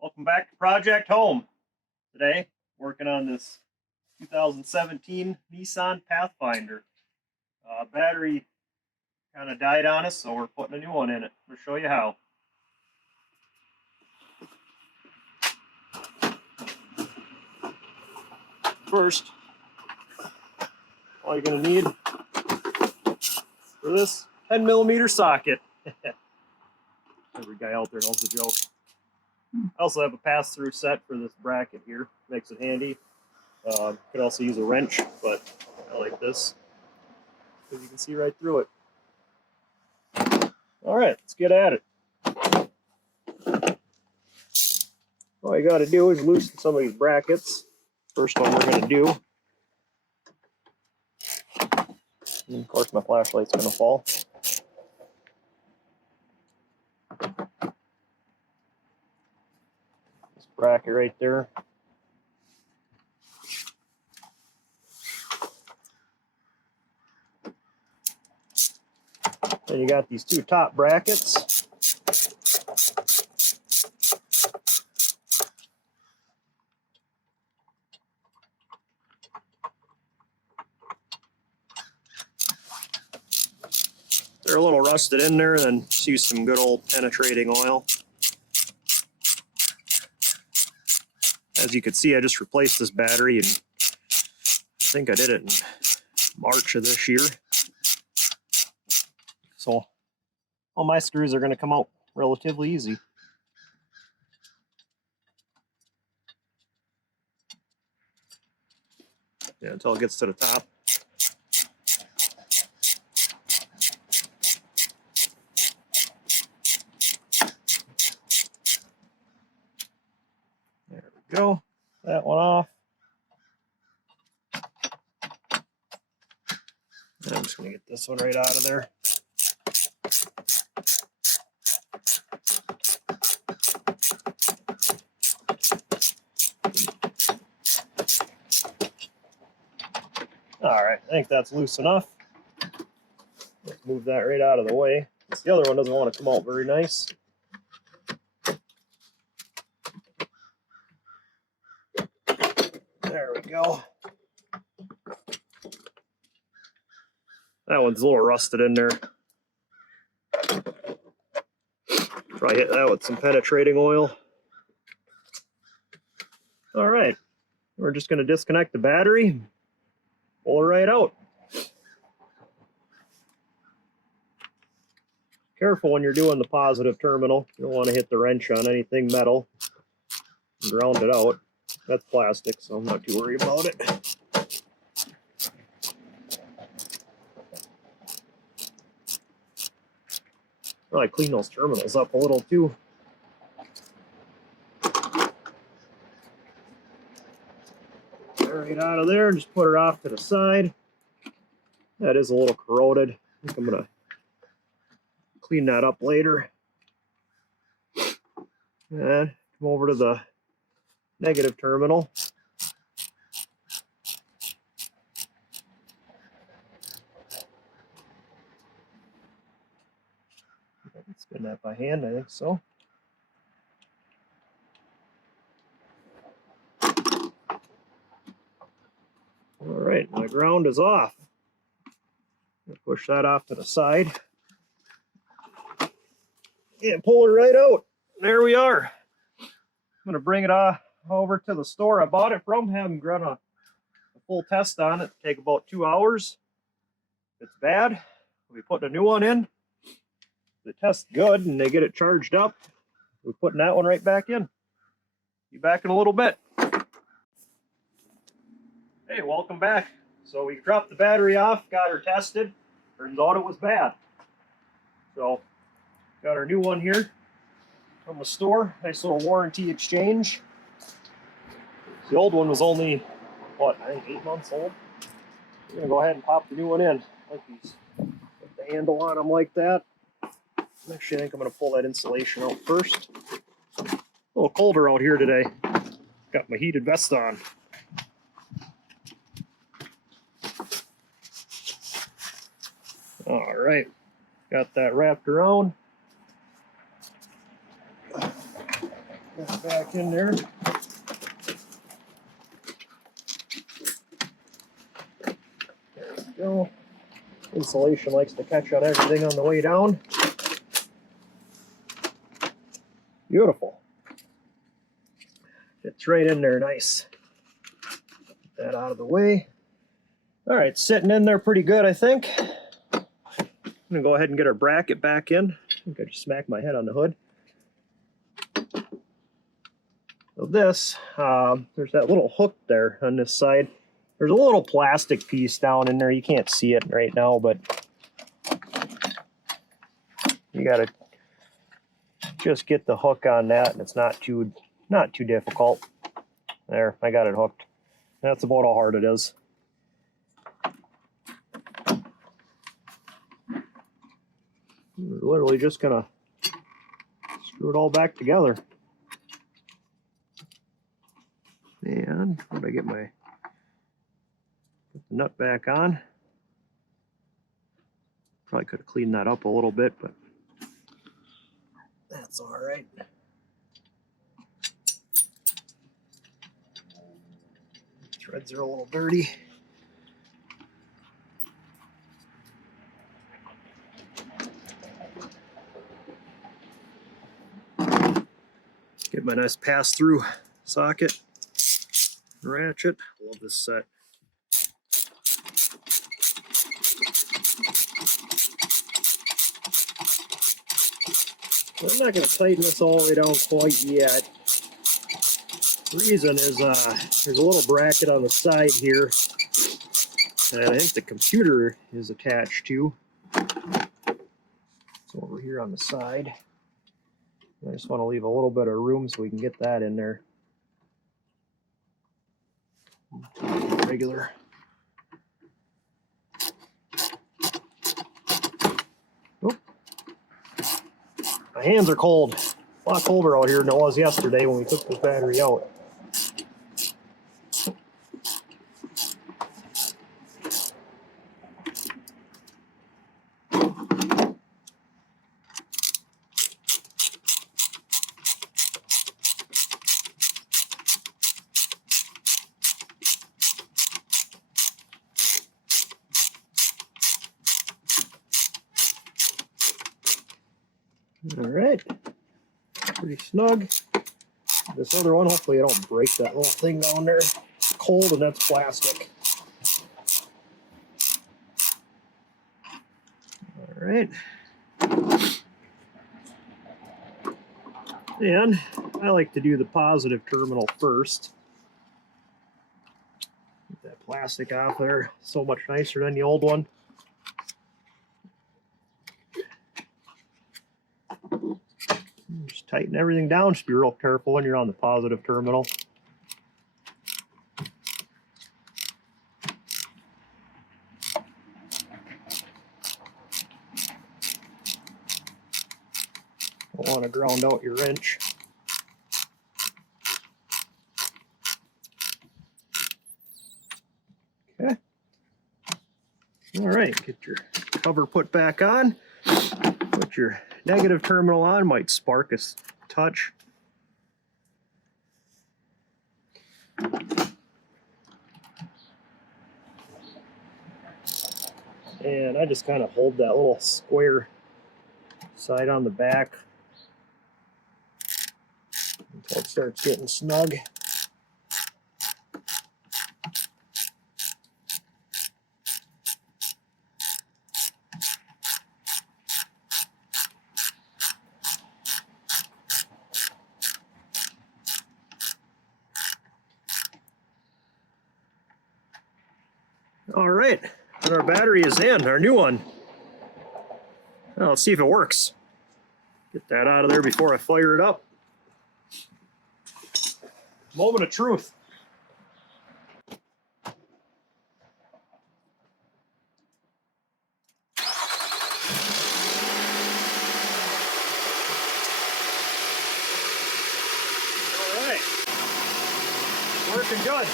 Welcome back to Project Home. Today, working on this 2017 Nissan Pathfinder. Battery kind of died on us, so we're putting a new one in it. We'll show you how. First, all you're going to need for this 10mm socket. Every guy out there knows the joke. I also have a pass-through set for this bracket here. Makes it handy. Could also use a wrench, but I like this because you can see right through it. All right, let's get at it. All you got to do is loosen some of these brackets. First one we're going to do. And of course, my flashlight's going to fall. This bracket right there. Then you got these two top brackets. They're a little rusted in there, then just use some good old penetrating oil. As you can see, I just replaced this battery, and I think I did it in March of this year. So all my screws are going to come out relatively easy. Yeah, until it gets to the top. There we go. That one off. And I'm just going to get this one right out of there. All right, I think that's loose enough. Let's move that right out of the way. The other one doesn't want to come out very nice. There we go. That one's a little rusted in there. Try hit that with some penetrating oil. All right, we're just going to disconnect the battery. Pull it right out. Careful when you're doing the positive terminal. You don't want to hit the wrench on anything metal. Ground it out. That's plastic, so I'm not too worried about it. Probably clean those terminals up a little too. Right out of there, just put her off to the side. That is a little corroded. I think I'm gonna clean that up later. And come over to the negative terminal. Spin that by hand, I think so. All right, my ground is off. Push that off to the side. And pull her right out. There we are. I'm going to bring it over to the store I bought it from, have them run a full test on it. Take about 2 hours. If it's bad, we'll be putting a new one in. If it tests good and they get it charged up, we're putting that one right back in. Be back in a little bit. Hey, welcome back. So we dropped the battery off, got her tested. Turns out it was bad. So, got our new one here from the store. Nice little warranty exchange. The old one was only, what, I think 8 months old. We're going to go ahead and pop the new one in. I like these. Put the handle on them like that. Actually, I think I'm going to pull that insulation out first. A little colder out here today. Got my heated vest on. All right, got that wrapped around. Put it back in there. There we go. Insulation likes to catch on everything on the way down. Beautiful. Fits right in there nice. Get that out of the way. All right, sitting in there pretty good, I think. I'm gonna go ahead and get our bracket back in. I think I just smacked my head on the hood. So this, there's that little hook there on this side. There's a little plastic piece down in there. You can't see it right now, but you gotta just get the hook on that, and it's not too difficult. There, I got it hooked. That's about how hard it is. We're literally just gonna screw it all back together. And where did I get my nut back on? Probably could have cleaned that up a little bit, but that's all right. Threads are a little dirty. Get my nice pass-through socket. Ratchet. Love this set. I'm not going to tighten this all the way down quite yet. The reason is there's a little bracket on the side here that I think the computer is attached to. It's over here on the side. I just want to leave a little bit of room so we can get that in there. Regular. Oh. My hands are cold. A lot colder out here than it was yesterday when we took this battery out. All right, pretty snug. This other one, hopefully I don't break that little thing down there. It's cold and that's plastic. All right. And I like to do the positive terminal first. Get that plastic off there. So much nicer than the old one. Just tighten everything down. Just be real careful when you're on the positive terminal. Don't want to ground out your wrench. Okay. All right, get your cover put back on. Put your negative terminal on, might spark a touch. And I just kind of hold that little square side on the back until it starts getting snug. All right, and our battery is in, our new one. Now let's see if it works. Get that out of there before I fire it up. Moment of truth. All right, working good.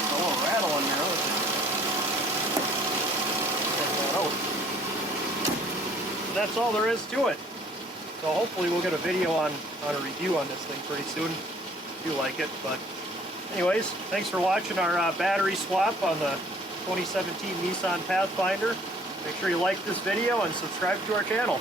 A little rattle in there. Let's check that out. That's all there is to it. So hopefully we'll get a video on a review on this thing pretty soon. If you like it. But anyways, thanks for watching our battery swap on the 2017 Nissan Pathfinder. Make sure you like this video and subscribe to our channel.